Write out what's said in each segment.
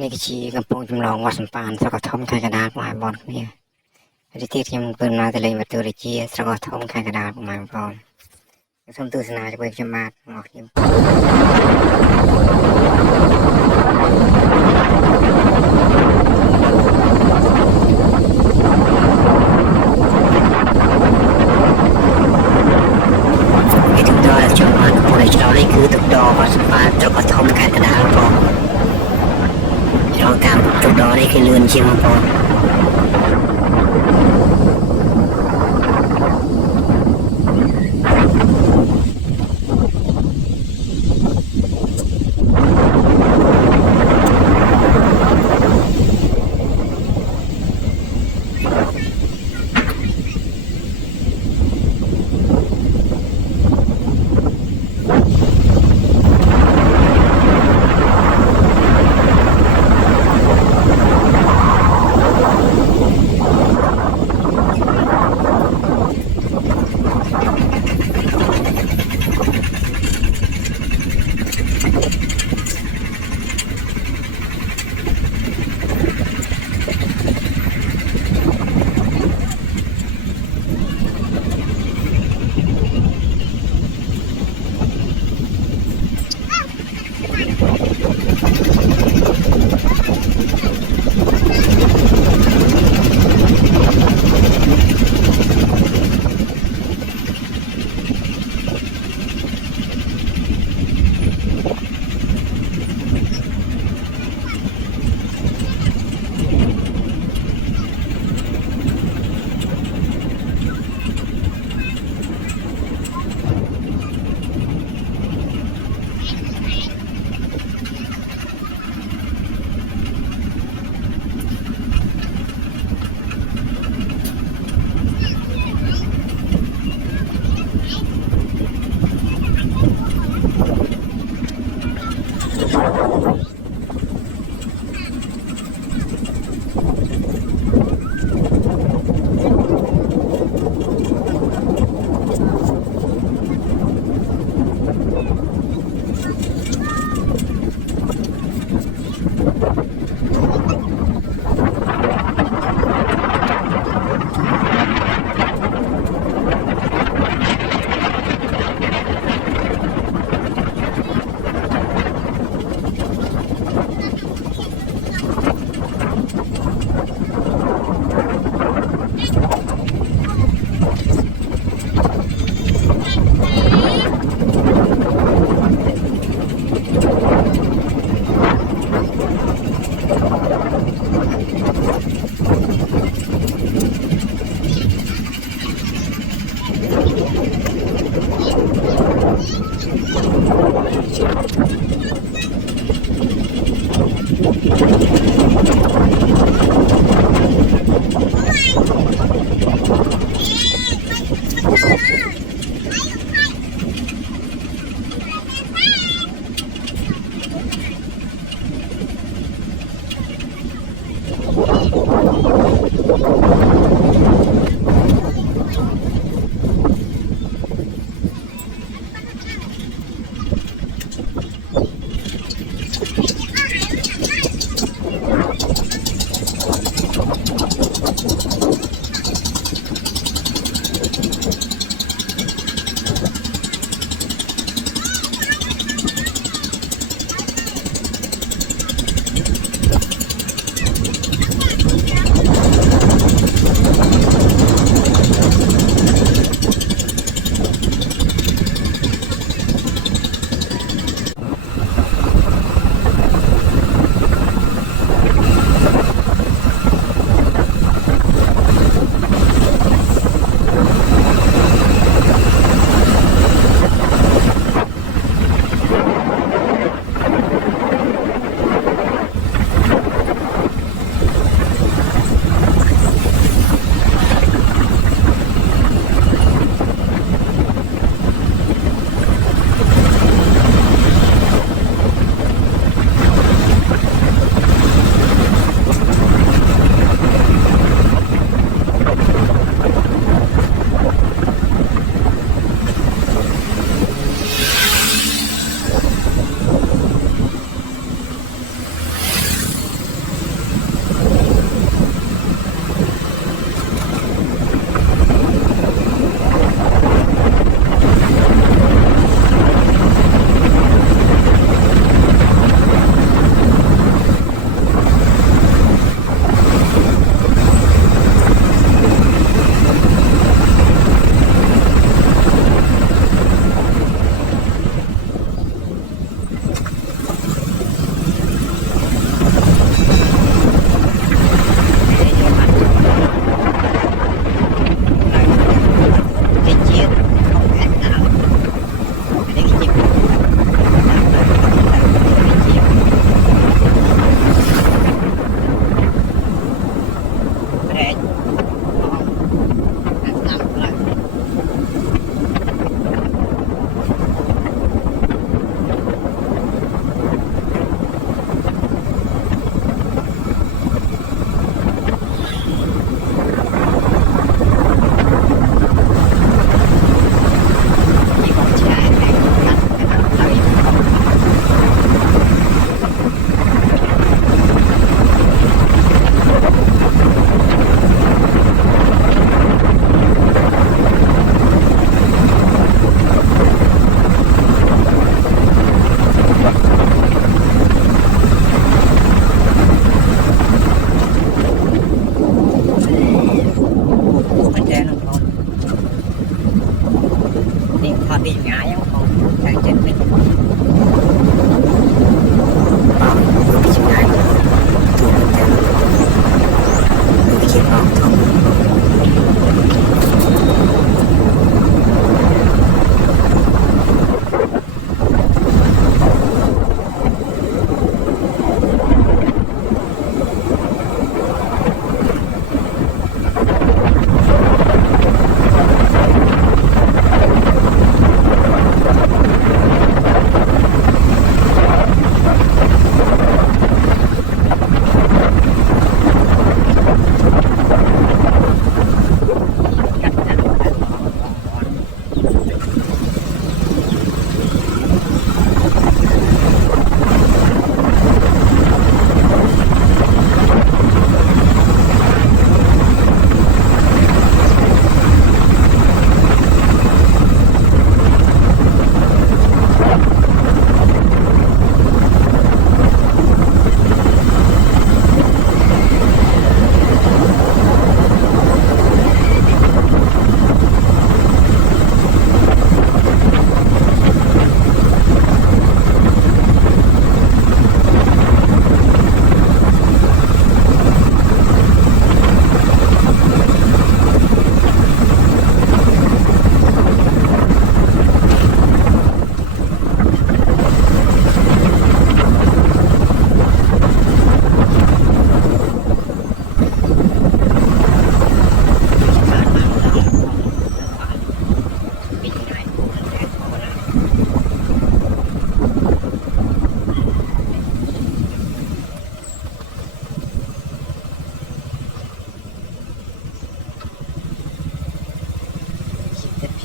นี่ก็ชี้กำปงจำลองวัดสัมปานสกอทอมไข่กระดาษหมายบอลเนี่ยที่ที่ยังเปิดมาแต่เลยมาตัวเรจีสกอทอมไข่กระดาษหมายบอลส้มตัวสนาจะเป็นจมาดออกยิมถึงดอจมาดโปรยเราได้คือตุกดอวัดสัมปานสกอทอมไข่กระดาษบอลเราตามตุกดอได้คือเรือนเชียงบอล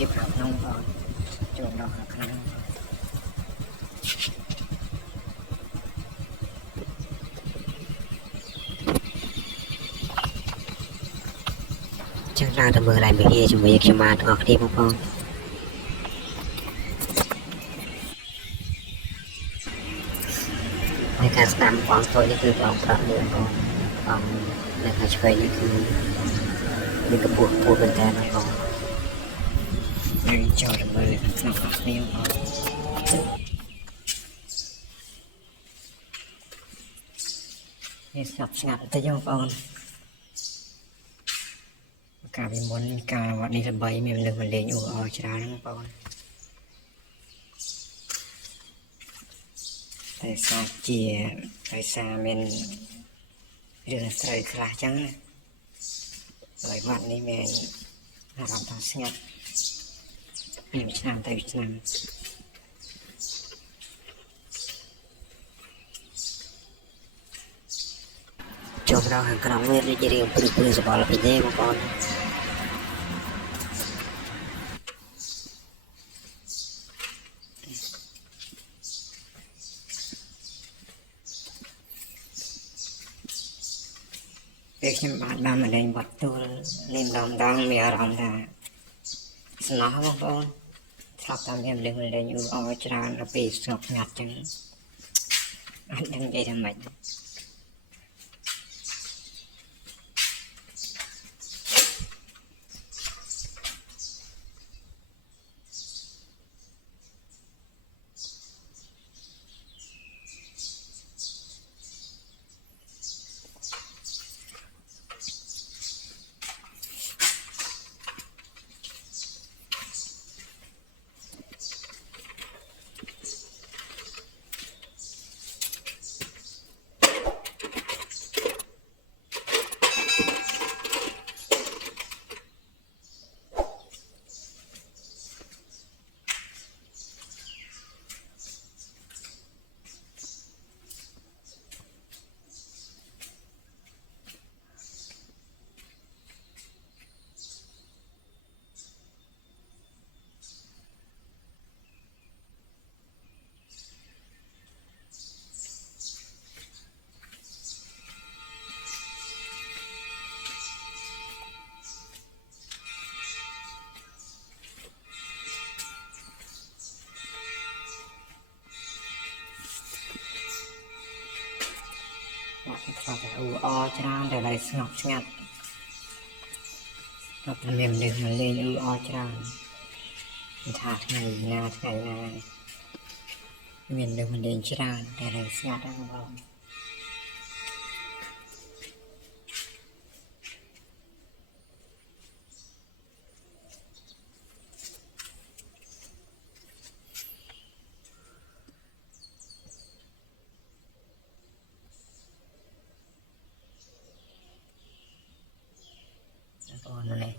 ភាពខាងក្នុងបងចូលដល់ខាងក្នុងចឹងឡើងទៅមើលឡើងវិហារជាមួយខ្ញុំបានទាំងអស់គ្នាបងប្អូនในการស្ដាំបងស្រួយនេះគឺបងប្រាប់មួយបងនៅខាងឆ្វេងនេះគឺមានកម្ពស់ខ្ពស់មែនតើបងយើងចូលទៅមើលក្នុងអស់គ្នាបងនេះស្ងប់ស្ងាត់ទៅយើងបងកាលពីមុនកាលវត្តនេះល្បីមានមនុស្សមកលេងអ៊ូអរច្រើនហ្នឹងបងតែសាជាដោយសារមានរឿងស្រីខ្លះចឹងណាហើយវត្តនេះមានអារម្មណ៍ថាស្ងាត់ពីឆ្នាំទៅឆ្នាំចូលដល់ខាងក្រោមវាជារឿងព្រឹកសបល់ពីទេបងប្អូនពេលខ្ញុំបានមកលេងវត្តទួលលេងដងមានអារម្មណ៍ថាស្នោះបងប្អូនស្រាប់តែមានលេងអស់ច្រើនដល់ពេលស្ងប់ស្ងាត់ចឹងអាចដឹងនិយាយថាម៉េចស្រាប់តែអ៊ូអរច្រើនតែlạiស្ងប់ស្ងាត់ដល់តែមានមនុស្សមកលេងអ៊ូអរច្រើនថាថ្ងៃណាមានមនុស្សមកលេងច្រើនតែlạiស្ងាត់ហ្នឹងបងអូននេះ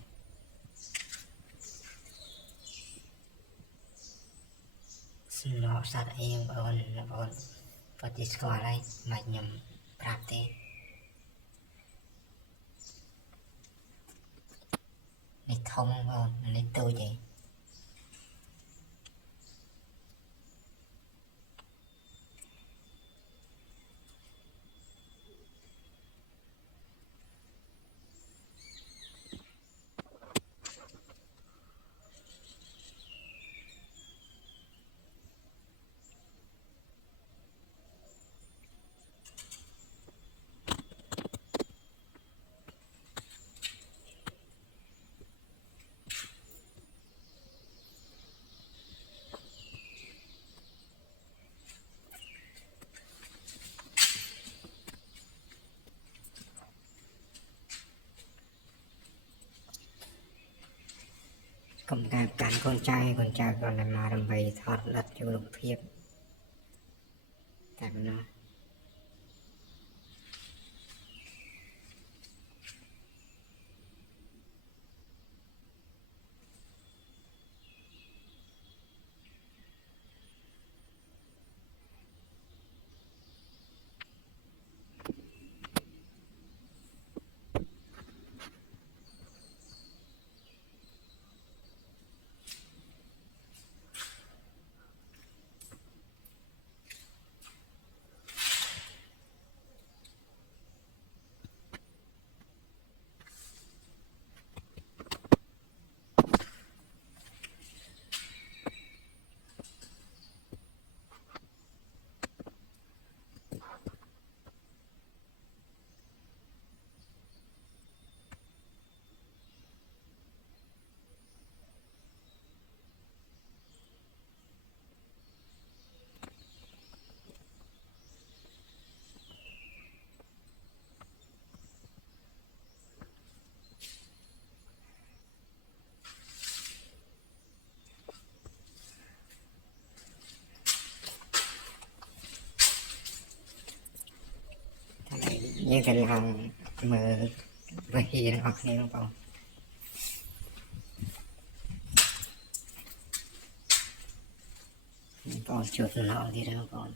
ស្នប់សត្វអីបងក៏ទីស្គាល់ហើយមិនខ្ញុំប្រាប់ទេនេះធំបងនេះតូចឯងកុំតែកាន់កូនចៅគាត់តែមកដើម្បីថតលិតជីវភាពតែប៉ុណ្ណោះ như thế là mở về hiện hoặc này không bảo còn chuột nó thì đâu còn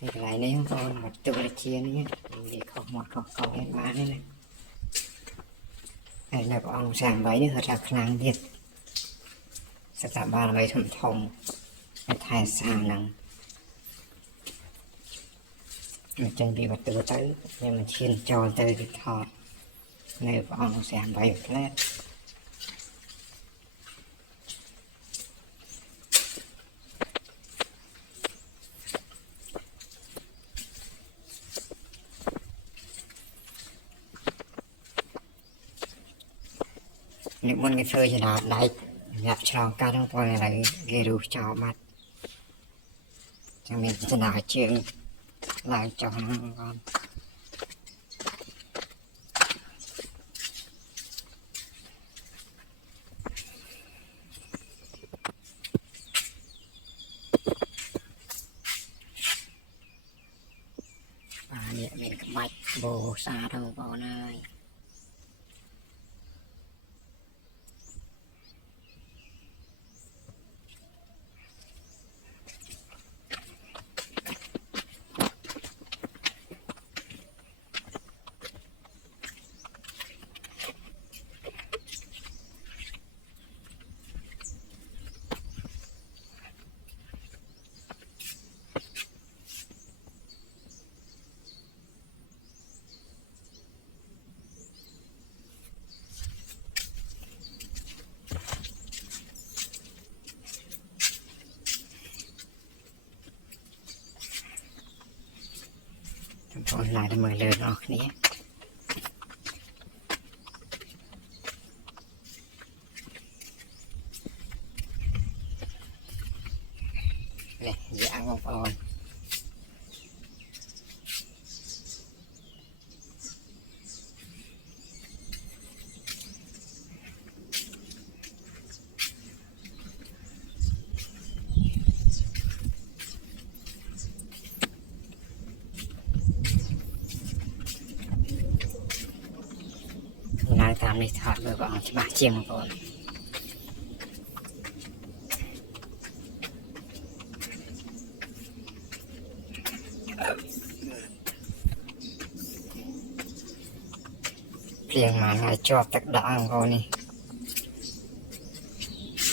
cái này nếu còn một tụi là chia nữa nhé vì không một có cái bán này này là con sàn váy nữa thật là khăn thiệt sẽ tạo ba mấy thùng thùng thay sàn nắng mình chuẩn bị vật tư tới nhưng mình chiên cho tới cái thọt này con sàn váy lên nếu muốn cái phơi thì là đấy nhập cho cá trong tôi lại gây đủ cho mặt cho mình sẽ nói chuyện lại cho nó ngon và mình cái bạch bồ xa đâu bồ này còn lại là mở lời nó này này dạ không ổn lại tạm đi thọt rồi bọn bà chiên một con phiền mà lại cho tất đá con đi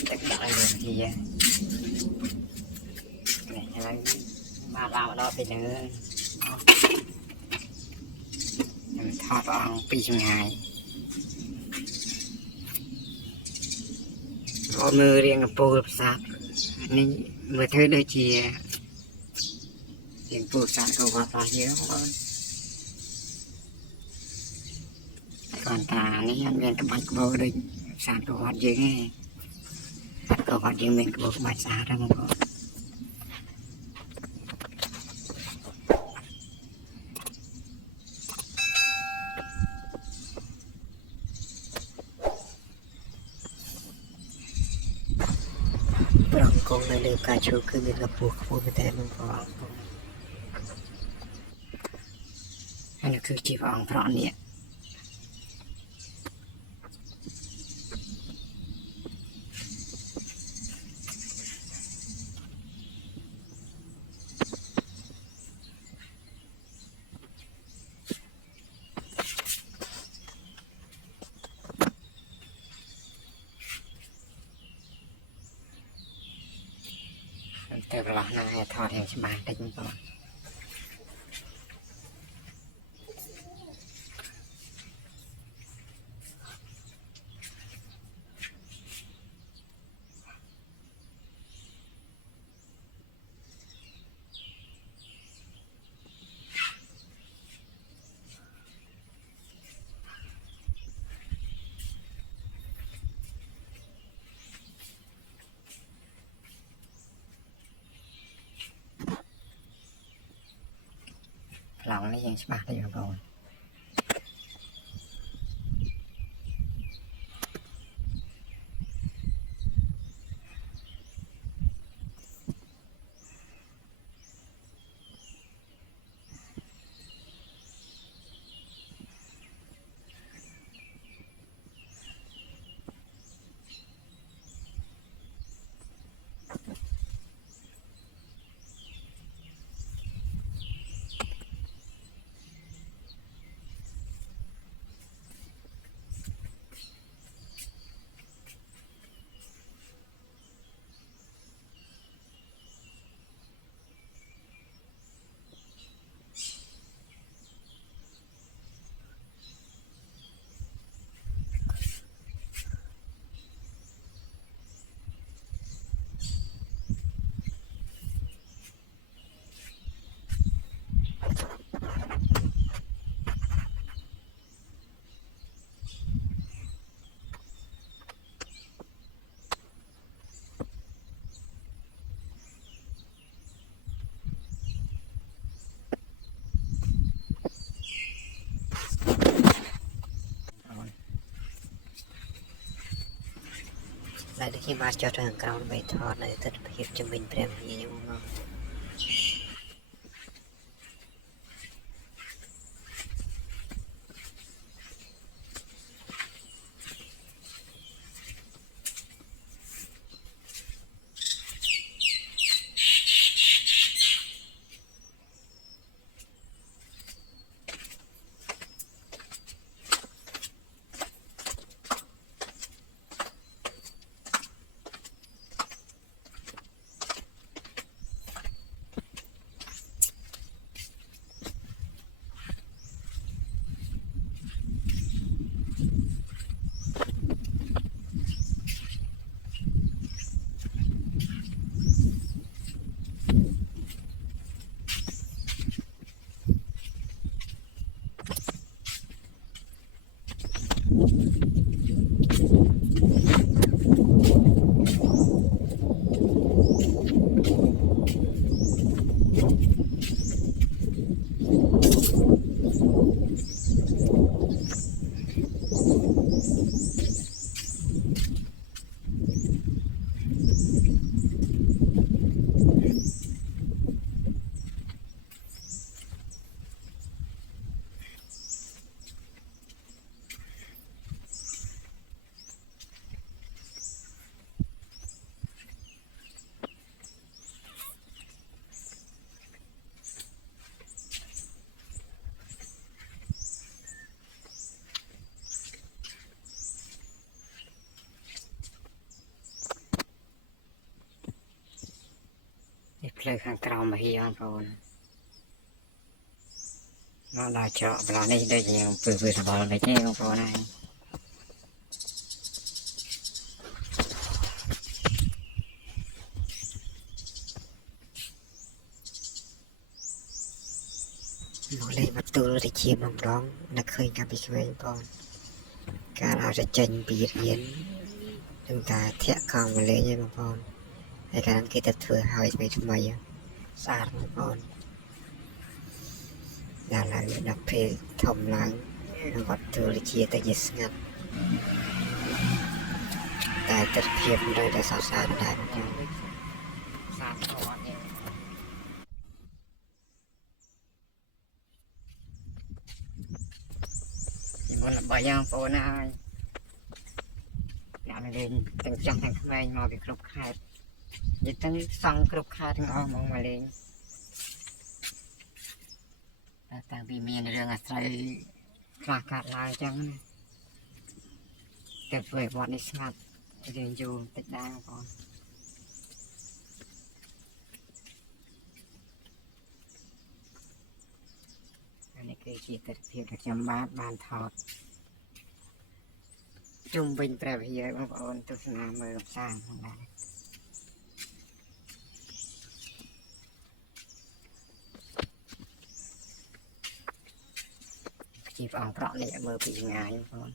tất đá rồi thì này mà làm đó thì nữa thọt ăn pi ngày có mưa riêng là bồ sát nên vừa thấy đôi chị tiếng bồ sát cầu hoạt là nhiều hơn còn ta này anh bên cái bạch bồ đây sát cầu hoạt dưới nghe cầu hoạt dưới mình cầu bạch sát ra một con con này được cả chỗ cứ bị gặp buộc không có thể mình có hay là cứ chỉ vào trọn nhẹ từ là này thọ theo cho bạn đánh con lòng nóยังច្បាស់ទេបងប្អូន lại khi mà cho thằng cao bày thọ này thật hiệp cho mình prem gì nhưng mà plei hàng cao mà hi anh rồi nó là chợ và đây đây nhiều vừa thằng bò này chứ không có này nó lên mặt tôi thì chia mầm đón là khơi gặp bị khơi con cả là tranh bị biến chúng ta thẹn con mà lấy như một con hay là cái tật thừa hỏi về chúng mày xa một con là đập phê thông lắng vật thừa là chia tay nhiệt ngặt tại tật phiệp đây là sao xa đại một nhau xa con chỉ muốn là bởi nhau phố này làm lên từng trong thành không ai mà bị cục khai chỉ tăng xong cục khai thằng ông mong mà lên ta bị miền rừng à say phá cát lại chẳng này tuyệt vời bọn đi ngặt liền dù tích đa con anh ấy cái chỉ tật phiệp được chăm bát bàn thọt chung bìnhประเพณีของคนทุกสนามเมืองสร้างของเราจีบเอาเพราะเนี่ยมือปีงายคน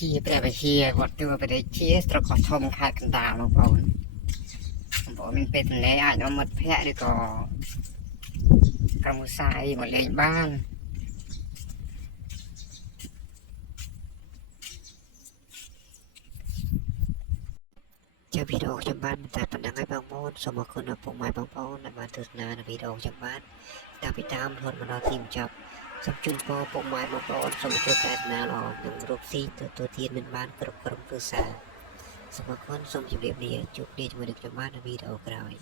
ជាព្រះវិហារវត្តទូប្រទេសជាស្រុកកោះធំខេត្តកណ្ដាលបងប្អូនមានពេលទំនេរអាចនាំមិត្តភ័ក្តិឬក៏ក្រុមឧស្សាហ៍អីមកលេងបានជាវីដេអូខ្ញុំបានតែប៉ុណ្្នឹងហើយបងប្អូនសូមអរគុណដល់ពុកម៉ែបងប្អូនដែលបានទស្សនានៅវីដេអូខ្ញុំបានតាំងពីដើមរហូតមកដល់ទីបញ្ចប់សូមជូនពរពុកម៉ែបងប្អូនសូមជួបតែដំណើរល្អនិងរកស៊ីទទួលទានមានបានគ្រប់ក្រុមគ្រួសារសូមអរគុណសូមជម្រាបលាជួបគ្នាជាមួយនឹងខ្ញុំបាននៅវីដេអូក្រោយ